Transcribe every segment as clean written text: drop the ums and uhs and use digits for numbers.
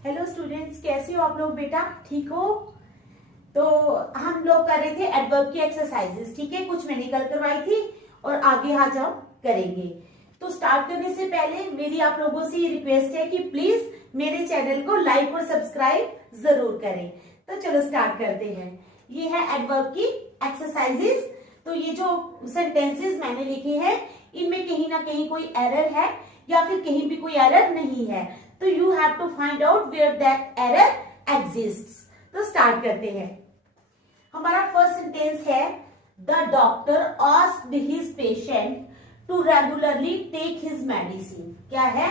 Hello students, कैसे हो आप लोग बेटा? ठीक हो? तो हम लोग कर रहे थे एडवर्ब की एक्सरसाइजेस। ठीक है, कुछ मैंने कल करवाई थी और आगे आज हम करेंगे। तो स्टार्ट करने से पहले मेरी आप लोगों से ये रिक्वेस्ट है कि प्लीज मेरे चैनल को लाइक और सब्सक्राइब जरूर करें। तो चलो स्टार्ट करते हैं। ये है एडवर्ब की एक्सरसाइजेस। तो ये जो सेंटेंसेस मैंने लिखे हैं इनमें कहीं ना कहीं कोई एरर है या फिर कहीं भी कोई एरर नहीं है। तो you have to find out where that error exists. तो स्टार्ट करते हैं। हमारा फर्स्ट सेंटेंस है the doctor asked his patient to regularly take his medicine. क्या है?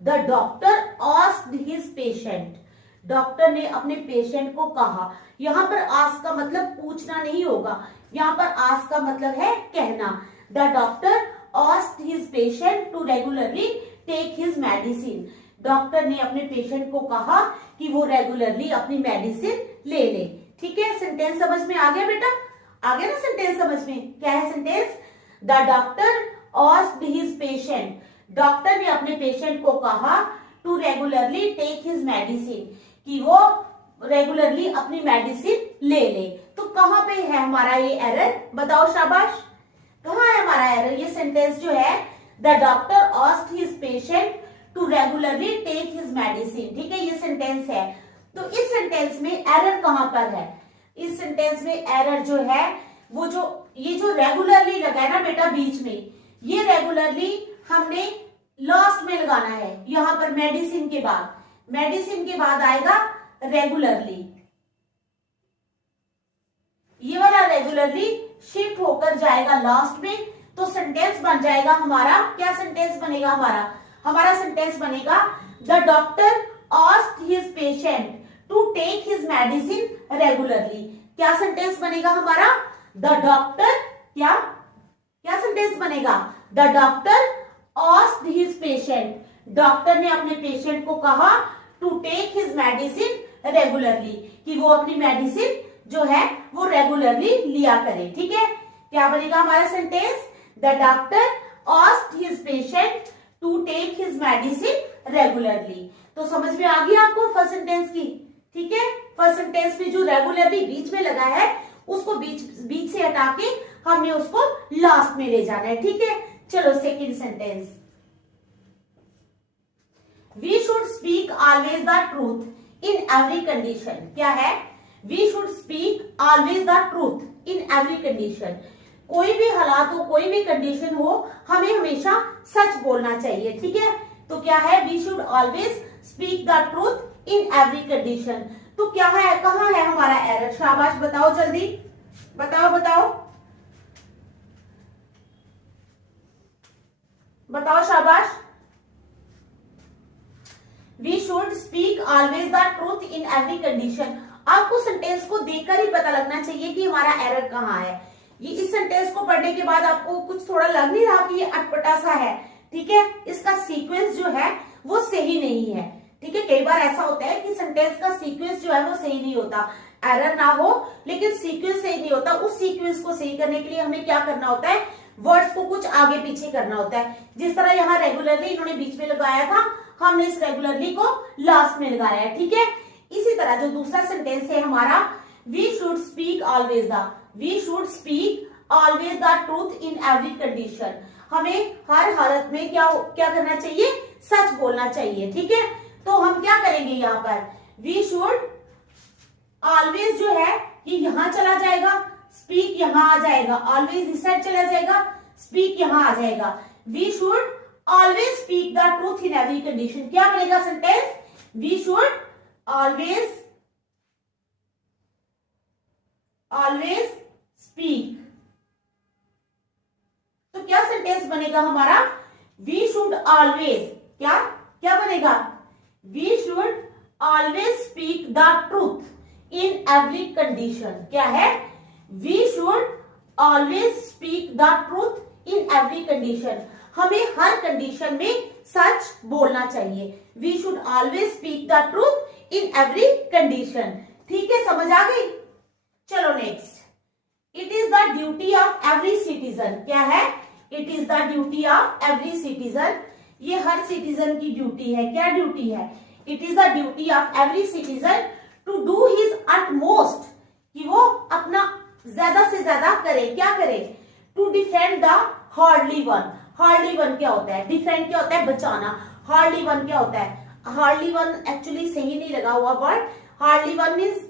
The doctor asked his patient. Doctor ने अपने पेशेंट को कहा। यहां पर आस्क का मतलब पूछना नहीं होगा, यहां पर आस्क का मतलब है कहना। The doctor asked his patient to regularly take his medicine. Doctor ने अपने पेशेंट को कहा कि वो रेगुलरली अपनी मेडिसिन ले ले। ठीक है, सेंटेंस समझ में आ गया बेटा? आ गया ना सेंटेंस समझ में? क्या है sentence? The doctor asked his patient. Doctor ने अपने पेशेंट को कहा to regularly take his medicine, कि वो रेगुलरली अपनी मेडिसिन ले ले। तो कहां पे है हमारा ये एरर? बताओ शाबाश, कहां है हमारा एरर? ये सेंटेंस जो है the doctor asked his patient to regularly take his medicine. ठीक है, ये सेंटेंस है। तो इस सेंटेंस में एरर कहां पर है? इस सेंटेंस में एरर जो है वो जो ये जो रेगुलरली लगा है ना बेटा बीच में, ये रेगुलरली हमने लास्ट में लगाना है। यहां पर मेडिसिन के बाद, मेडिसिन के बाद आएगा रेगुलरली। ये वाला रेगुलरली शिफ्ट होकर जाएगा लास्ट में। तो सेंटेंस बन जाएगा हमारा, क्या सेंटेंस बनेगा हमारा? हमारा सेंटेंस बनेगा the doctor asked his patient to take his medicine regularly. क्या सेंटेंस बनेगा हमारा? द डॉक्टर क्या सेंटेंस बनेगा? The doctor asked his patient. Doctor ने अपने पेशेंट को कहा to take his medicine regularly, कि वो अपनी मेडिसिन जो है वो रेगुलरली लिया करे। ठीक है, क्या बनेगा हमारा sentence? The doctor asked his patient to take his medicine regularly. तो समझ में आ गया आपको फर्स्ट सेंटेंस की? ठीक है, फर्स्ट सेंटेंस में जो रेगुलरली बीच में लगा है उसको बीच से हटा के हमने उसको लास्ट में ले जाना है। ठीक है, चलो second sentence. We should speak always the truth in every condition. क्या है? We should speak always the truth in every condition. कोई भी हालात हो, कोई भी कंडीशन हो, हमें हमेशा सच बोलना चाहिए। ठीक है, तो क्या है? We should always speak the truth in every condition. तो क्या है, कहां है हमारा एरर? शाबाश, बताओ जल्दी, बताओ बताओ बताओ शाबाश। We should speak always the truth in every condition. आपको सेंटेंस को देखकर ही पता लगना चाहिए कि हमारा एरर कहां है। ये इस सेंटेंस को पढ़ने के बाद आपको कुछ थोड़ा लग नहीं रहा कि ये अटपटा सा है? ठीक है, इसका सीक्वेंस जो है वो सही नहीं है। ठीक है, कई बार ऐसा होता है कि सेंटेंस का सीक्वेंस जो है वो सही नहीं होता। एरर ना हो लेकिन सीक्वेंस सही नहीं होता। उस सीक्वेंस को सही करने के लिए हमें क्या करना होता है? वर्ड्स को कुछ आगे पीछे करना होता है। जिस तरह यहाँ रेगुलरली इन्होंने बीच में लगाया था, हमने इस रेगुलरली को लास्ट में लगाया है। ठीक है, इसी तरह जो दूसरा सेंटेंस है हमारा, we should speak always the, we should speak always the truth in every condition. हमें हर हालत में क्या करना चाहिए? सच बोलना चाहिए। ठीक है, तो हम क्या करेंगे यहाँ पर? वी शुड ऑलवेज जो है ये यहां चला जाएगा, स्पीक यहां आ जाएगा, ऑलवेज इस साइड चला जाएगा, स्पीक यहां आ जाएगा। We should always speak the truth in every condition. क्या बनेगा sentence? We should always speak. तो क्या सेंटेंस बनेगा हमारा? वी शुड ऑलवेज क्या बनेगा? We should always speak the truth in every condition. क्या है? We should always speak the truth in every condition. हमें हर कंडीशन में सच बोलना चाहिए। We should always speak the truth in every condition. ठीक है, समझ आ गई? चलो next. It is the duty of every citizen. क्या है? It is the duty of every citizen. ये हर सिटीजन की ड्यूटी है। क्या ड्यूटी है? It is the duty of every citizen to do his utmost, कि वो अपना ज्यादा से ज्यादा करे, क्या करे, to defend the hardly one. Hardly one क्या होता है, डिफेंड क्या होता है, बचाना। हार्डली वन क्या होता है, हार्डली वन एक्चुअली सही नहीं लगा हुआ वर्ड। हार्डली वन मीन्स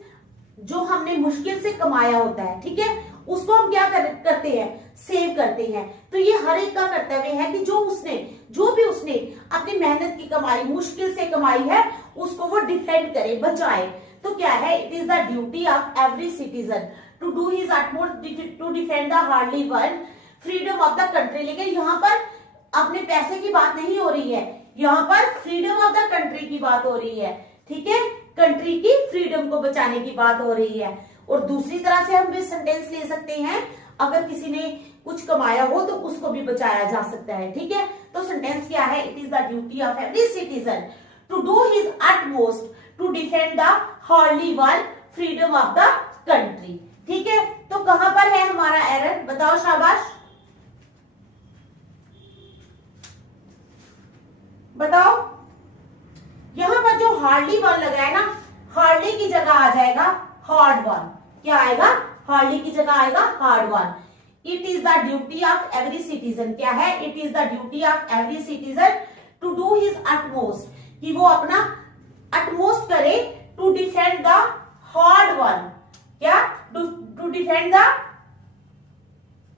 जो हमने मुश्किल से कमाया होता है, ठीक है, उसको हम क्या करते हैं, सेव करते हैं। तो ये हर एक का कर्तव्य है कि जो भी उसने अपनी मेहनत की कमाई, मुश्किल से कमाई है, उसको वो डिफेंड करे, बचाए। तो क्या है, it is the duty of every citizen to do his utmost to defend the hardly one freedom of the country. लेकिन यहाँ पर अपने पैसे की बात नहीं हो रही है, यहाँ पर फ्रीडम ऑफ द कंट्री की बात हो रही है, ठीक है, कंट्री की फ्रीडम को बचाने की बात हो रही है। और दूसरी तरह से हम भी सेंटेंस ले सकते हैं, अगर किसी ने कुछ कमाया हो तो उसको भी बचाया जा सकता है, ठीक है। तो सेंटेंस क्या है, it is the duty of every citizen to do his utmost to defend the hardly one freedom of the country, ठीक है। तो कहां पर है हमारा एरर, बताओ शाबाश, बताओ। यहां पर जो हार्डली वन लगा है ना, हार्डली की जगह आ जाएगा हार्ड वन। क्या आएगा, हार्डली की जगह आएगा hard won. It is the duty of every citizen, क्या है, it is the duty of every citizen to do his utmost, कि वो अपना अटमोस्ट करे to defend the hard won, क्या, to defend the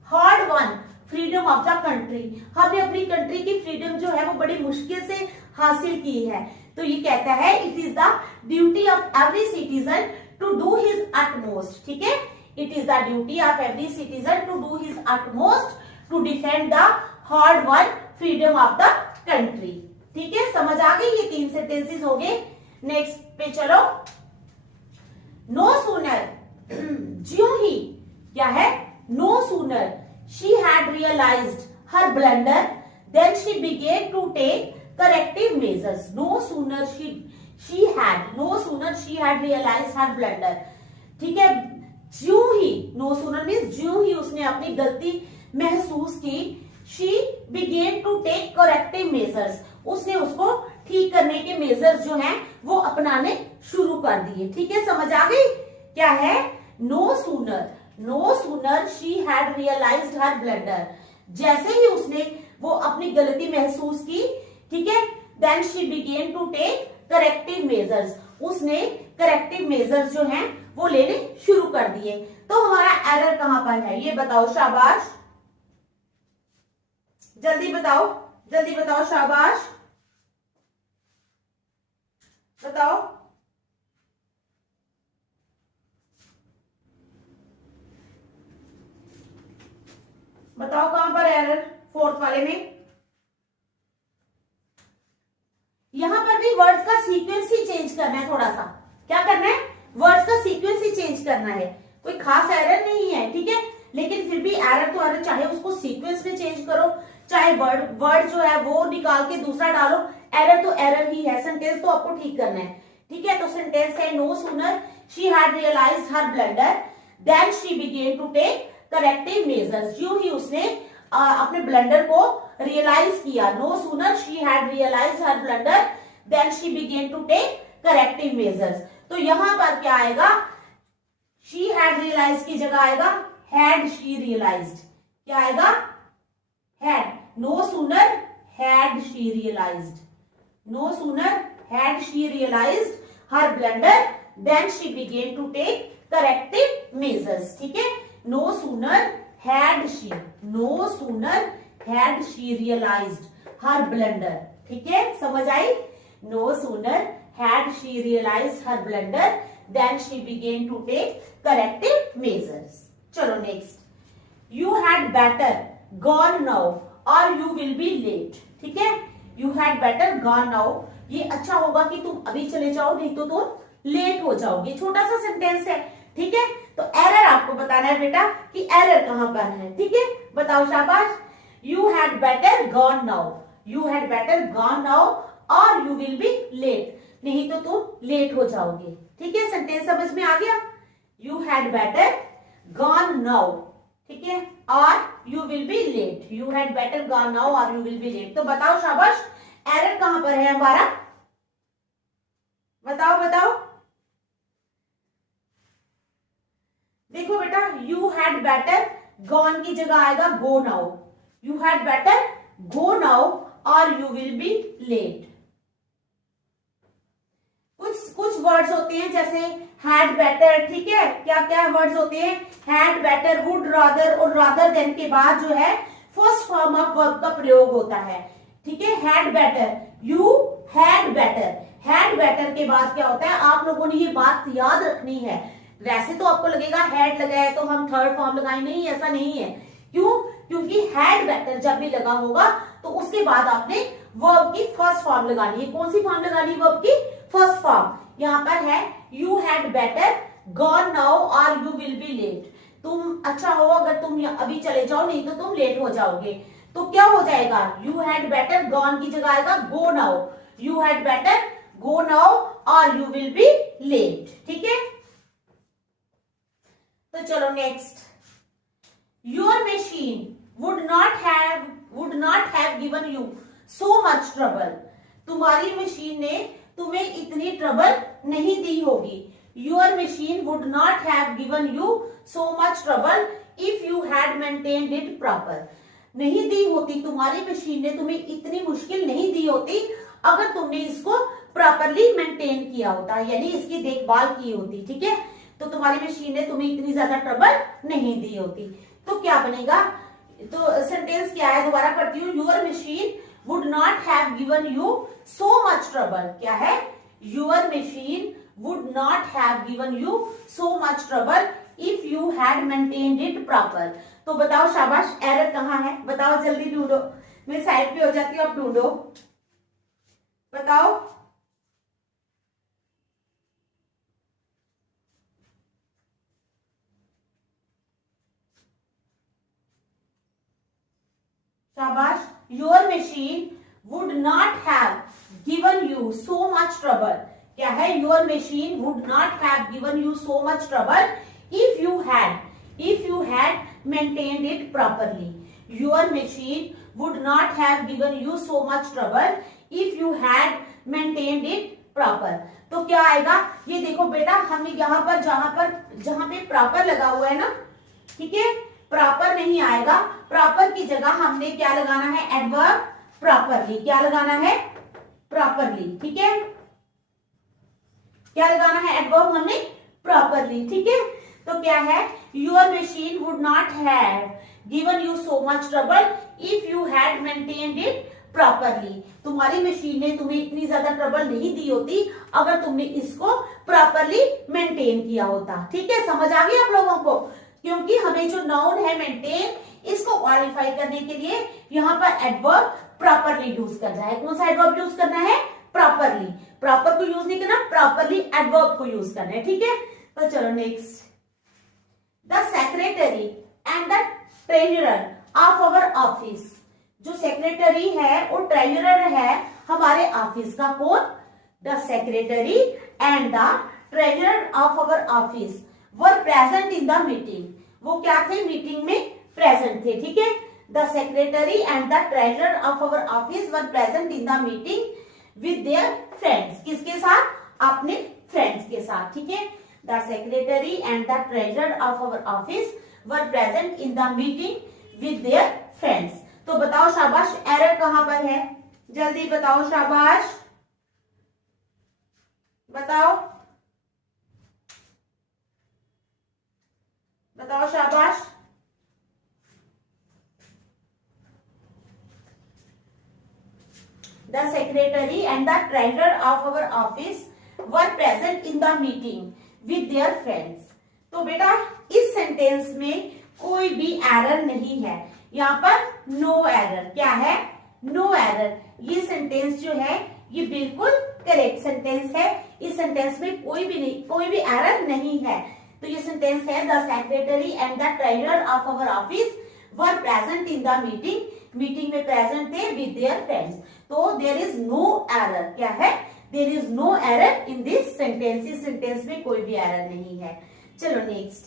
hard won freedom of the country. हमने अपनी country की फ्रीडम जो है वो बड़ी मुश्किल से हासिल की है। तो ये कहता है it is the duty of every citizen to do his utmost, ठीक है, it is the duty of every citizen to do his utmost to defend the hard won freedom of the country, ठीक है। समझ आ गई, ये 3 sentences हो गए। नेक्स्ट पे चलो। नो सूनर, ज्यों ही, क्या है, no sooner she had realized her blunder then she began to take corrective measures. No sooner she had realized her blunder, ठीक है, ज्यों ही, no sooner means ज्यों ही उसने अपनी गलती महसूस की, she began to take corrective measures, उसने उसको ठीक करने के मेजर्स जो हैं वो अपनाने शुरू कर दिए, ठीक है। समझ आ गई, क्या है, no sooner she had realized her blunder, जैसे ही उसने वो अपनी गलती महसूस की, ठीक है, then she began to take corrective measures, उसने corrective measures जो हैं वो लेने शुरू कर दिए। तो हमारा एरर कहां पर है, ये बताओ शाबाश, जल्दी बताओ शाबाश, बताओ। बताओ कहां पर एरर, फोर्थ वाले में। यहां पर भी वर्ड्स का सीक्वेंस ही चेंज करना है, थोड़ा सा क्या करना है, वर्ड्स का सीक्वेंस ही चेंज करना है, कोई खास एरर नहीं है, ठीक है। लेकिन फिर भी एरर तो एरर, चाहे उसको सीक्वेंस में चेंज करो, चाहे वर्ड जो है वो निकाल के दूसरा डालो, एरर तो एरर ही है, सेंटेंस तो आपको ठीक करना है, ठीक है। तो सेंटेंस है, no sooner she had realised her blunder then she began to take corrective measures, जो ही उसने अपने ब्लंडर को रियलाइज किया, no sooner she had realised her blunder then she began to take corrective measures. तो यहां पर क्या आएगा, शी हैड रियलाइज की जगह आएगा हैड शी रियलाइज्ड, क्या आएगा, had, no sooner had she realised, no sooner had she realised her blunder then she began to take corrective measures, ठीक है। No sooner had she realized her blunder, ठीक है, समझ आई। No sooner had she realized her blunder then she began to take corrective measures. चलो next, you had better gone now or you will be late, ठीक है, you had better gone now, ये अच्छा होगा कि तुम अभी चले जाओ, नहीं तो तुम लेट हो जाओगे, छोटा सा सेंटेंस है, ठीक है। तो एरर आपको बताना है बेटा कि एरर कहां पर है, ठीक है, बताओ शाबाश। You had better gone now और यू विल बी लेट, नहीं तो तुम लेट हो जाओगे, ठीक है। सेंटेंस समझ में आ गया, you had better gone now, ठीक है, और you will be late, you had better gone now और यू विल बी लेट। तो बताओ शाबाश, एरर कहां पर है हमारा, बताओ बताओ। देखो बेटा, यू हैड बेटर गॉन की जगह आएगा go now. You had better go now और यू विल बी लेट। कुछ वर्ड्स होते हैं जैसे हैड बेटर, ठीक है, क्या क्या वर्ड्स होते हैं, हैड बेटर, वुड रादर और रादर देन के बाद जो है फर्स्ट फॉर्म ऑफ वर्ब का प्रयोग होता है, ठीक है। Had better, you had better, had better के बाद क्या होता है, आप लोगों ने ये बात याद रखनी है। वैसे तो आपको लगेगा हैड लगा है तो हम थर्ड फॉर्म लगाए, नहीं, ऐसा नहीं है। क्यों? क्योंकि हैड बेटर जब भी लगा होगा तो उसके बाद आपने वर्ब की फर्स्ट फॉर्म लगानी है। कौन सी फॉर्म लगानी है वर्ब की? First form. यहाँ पर है you had better gone now और यू विल बी लेट। तुम अच्छा हो अगर तुम अभी चले जाओ, नहीं तो तुम लेट हो जाओगे। तो क्या हो जाएगा, यू हैड बेटर गॉन की जगह आएगा go now. You had better go now और यू विल बी लेट, ठीक है। तो चलो next, your machine would not have given you so much trouble. तुम्हारी मशीन ने तुम्हें इतनी ट्रबल नहीं दी होगी। Your machine would not have given you so much trouble if you had maintained it proper. नहीं दी होती, तुम्हारी मशीन ने तुम्हें इतनी मुश्किल नहीं दी होती अगर तुमने इसको प्रॉपरली मेंटेन किया होता, यानी इसकी देखभाल की होती, ठीक है। तो तुम्हारी मशीन ने तुम्हें इतनी ज्यादा ट्रबल नहीं दी होती। तो क्या बनेगा, तो सेंटेंस क्या है, दोबारा पढ़ती हूँ। Your machine would not have given you so much trouble. क्या है, your machine would not have given you so much trouble if you had maintained it proper. तो बताओ शाबाश, एरर कहाँ है, बताओ जल्दी ढूंढो। मैं साइड पे हो जाती हूँ, आप ढूंढो, बताओ। शाबाश, your machine would not have given you so much trouble. क्या है, your machine would not have given you so much trouble if you had maintained it properly. Your machine would not have given you so much trouble if you had maintained it proper. तो क्या आएगा, ये देखो बेटा, हमें यहाँ पर जहां पे प्रॉपर लगा हुआ है ना, ठीक है, प्रॉपर नहीं आएगा। प्रॉपर की जगह हमने क्या लगाना है, एडवर्ब प्रॉपरली। क्या लगाना है, प्रॉपरली, ठीक है। क्या लगाना है, एडवर्ब हमने प्रॉपरली, ठीक है। तो क्या है, your machine would not have given you so much trouble if you had maintained it properly. तुम्हारी मशीन ने तुम्हें इतनी ज्यादा ट्रबल नहीं दी होती अगर तुमने इसको प्रॉपरली मेंटेन किया होता, ठीक है। समझ आ गई आप लोगों को? क्योंकि हमें जो नाउन है मेंटेन, इसको क्वालिफाई करने के लिए यहाँ पर एडवर्ब प्रॉपरली यूज करना है। कौन सा एडवर्ब यूज करना है, प्रॉपरली। प्रॉपर को यूज नहीं करना, प्रॉपरली एडवर्ब को यूज करना है, ठीक है। तो चलो next, the secretary and the treasurer of our office. जो सेक्रेटरी है और ट्रेजरर है हमारे ऑफिस का, कौन, the secretary and the treasurer of our office were present in the meeting. वो क्या थे, मीटिंग में प्रेजेंट थे, ठीक है। The secretary and the treasurer of our office were present in the meeting with their friends. किसके साथ, अपने फ्रेंड्स के साथ, ठीक है। The secretary and the treasurer of our office were present in the meeting with their friends. तो बताओ शाबाश, एरर कहां पर है, जल्दी बताओ शाबाश, बताओ बताओ शाबाश। The secretary and the treasurer of our office were present in the meeting with their friends. तो बेटा इस सेंटेंस में कोई भी एरर नहीं है, यहाँ पर नो एरर। क्या है, नो एरर। ये सेंटेंस जो है ये बिल्कुल करेक्ट सेंटेंस है। इस सेंटेंस में कोई भी एरर नहीं है। तो ये सेंटेंस है, the secretary and the treasurer of our office were present in the meeting. Meeting में प्रेजेंट थे विद देयर फ्रेंड्स। तो देयर इज नो एरर। क्या है, there is no error in this sentence. इस सेंटेंस में कोई भी एरर नहीं है। चलो next,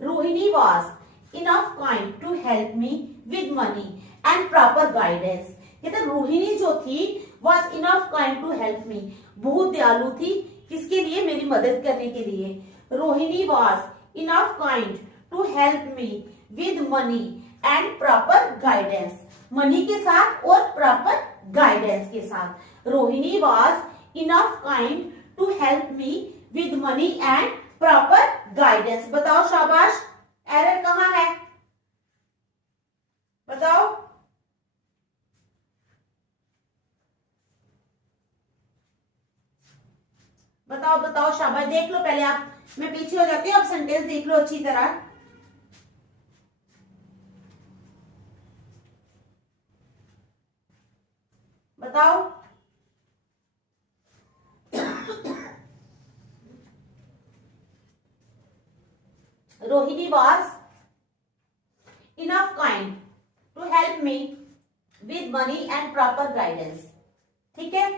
Rohini was enough kind to help me with money and proper guidance. कहते रोहिणी जो थी was enough kind to help मी, बहुत दयालु थी किसके लिए? मेरी मदद करने के लिए। Rohini was enough kind to help me with money and proper guidance. Money के साथ और प्रॉपर गाइडेंस के साथ। Rohini was enough kind to help me with money and proper guidance. बताओ शाबाश, एरर कहाँ है? बताओ। बताओ बताओ शाबाश। देख लो पहले आप, मैं पीछे हो जाती हूँ, अब सेंटेंस देख लो अच्छी तरह। बताओ। Rohini was enough kind to help me with money and proper guidance. ठीक है,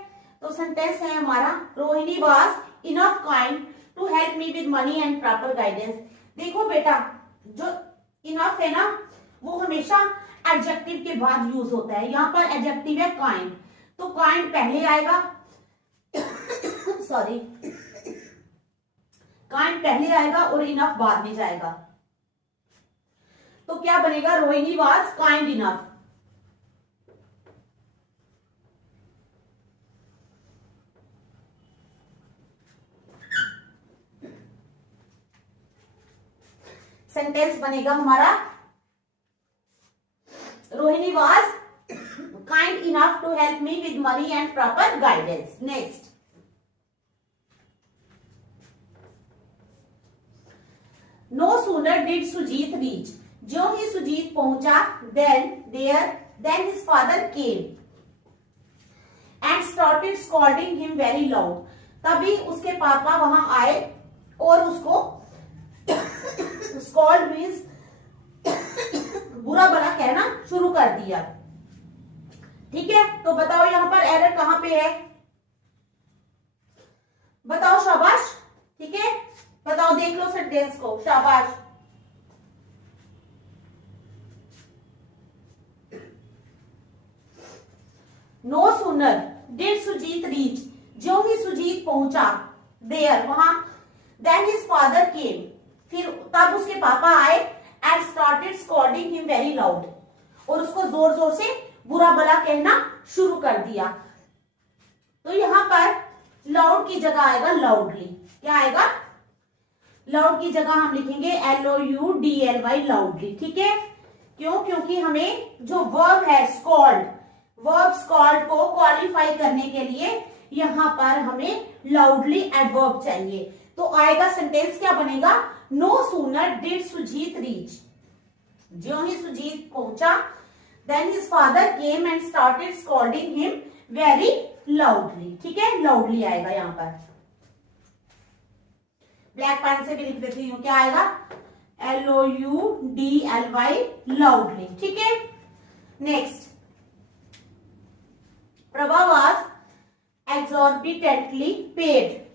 तो सेंटेंस है हमारा Rohini was enough kind to help me with money and proper guidance. देखो बेटा, जो इनफ है ना वो हमेशा एडजेक्टिव के बाद यूज होता है। यहाँ पर एडजेक्टिव है काइंड, तो काइंड पहले आएगा सॉरी, काइंड पहले आएगा और इनफ बाद में जाएगा। तो क्या बनेगा? Rohini was kind enough. Sentence बनेगा हमारा Rohini was kind enough to help me with money and proper guidance. Next, no sooner did Sujit reach, जो ही सुजीत पहुंचा then his father came and started scolding him very loud. तभी उसके पापा वहां आए और उसको स्कॉल्ड मीन्स बुरा भला कहना शुरू कर दिया। ठीक है, तो बताओ यहां पर एरर कहां पे है? बताओ शाबाश। ठीक है, बताओ, देख लो सेंटेंस को, शाबाश। No sooner did Sujit reach, जो ही सुजीत पहुंचा देयर वहां, देन हिज फादर केम, फिर तब उसके पापा आए and started scolding him very loud, और उसको जोर जोर से बुरा भला कहना शुरू कर दिया। तो यहां पर लाउड की जगह आएगा लाउडली। क्या आएगा? लाउड की जगह हम लिखेंगे LOUDLY, लाउडली। ठीक है, क्यों? क्योंकि हमें जो वर्ब है स्कॉल्ड, वर्ब स्कॉल्ड को क्वालिफाई करने के लिए यहां पर हमें लाउडली एडवर्ब चाहिए। तो आएगा सेंटेंस क्या बनेगा? No sooner did Sujit reach, जो ही सुजीत पहुंचा, then his father came and started scolding him very loudly. ठीक है, लाउडली आएगा यहां पर। ब्लैक पेन से भी लिख देती हूं, क्या आएगा? LOUDLY, loudly. ठीक है, next, Prabha was exorbitantly paid.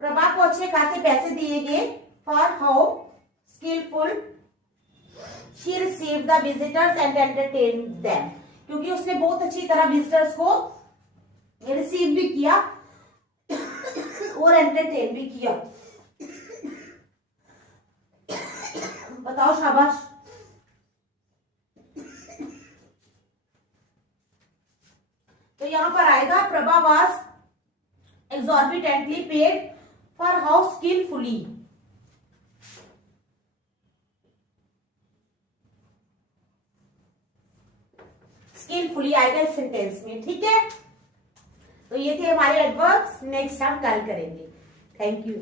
Prabha को अच्छे खासे पैसे दिए गए for how skilful she received the visitors and entertain them, क्योंकि उसने बहुत अच्छी तरह विजिटर्स को रिसीव भी किया और एंटरटेन भी किया। बताओ शाबाश। तो यहां पर आएगा Prabha was exorbitantly paid for how skilfully. Skilfully आएगा इस सेंटेंस में। ठीक है, तो ये थे हमारे एडवर्ब्स। नेक्स्ट हम कल करेंगे। Thank you.